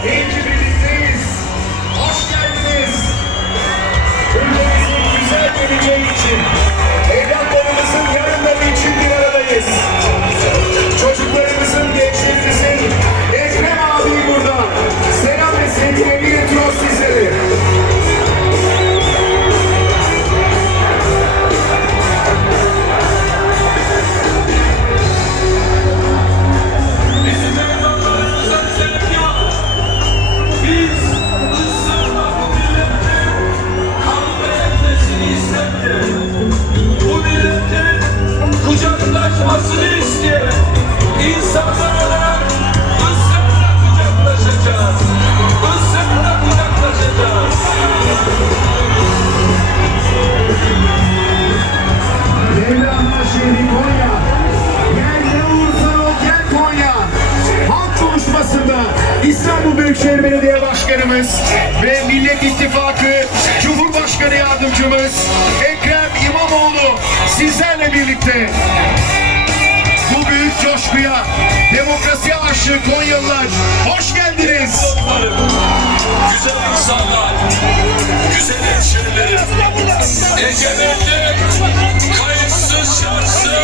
Amen. İstanbul Büyükşehir Belediye Başkanımız ve Millet İttifakı Cumhurbaşkanı Yardımcımız Ekrem İmamoğlu sizlerle birlikte bu büyük coşkuya demokrasiye aşık Konyalılar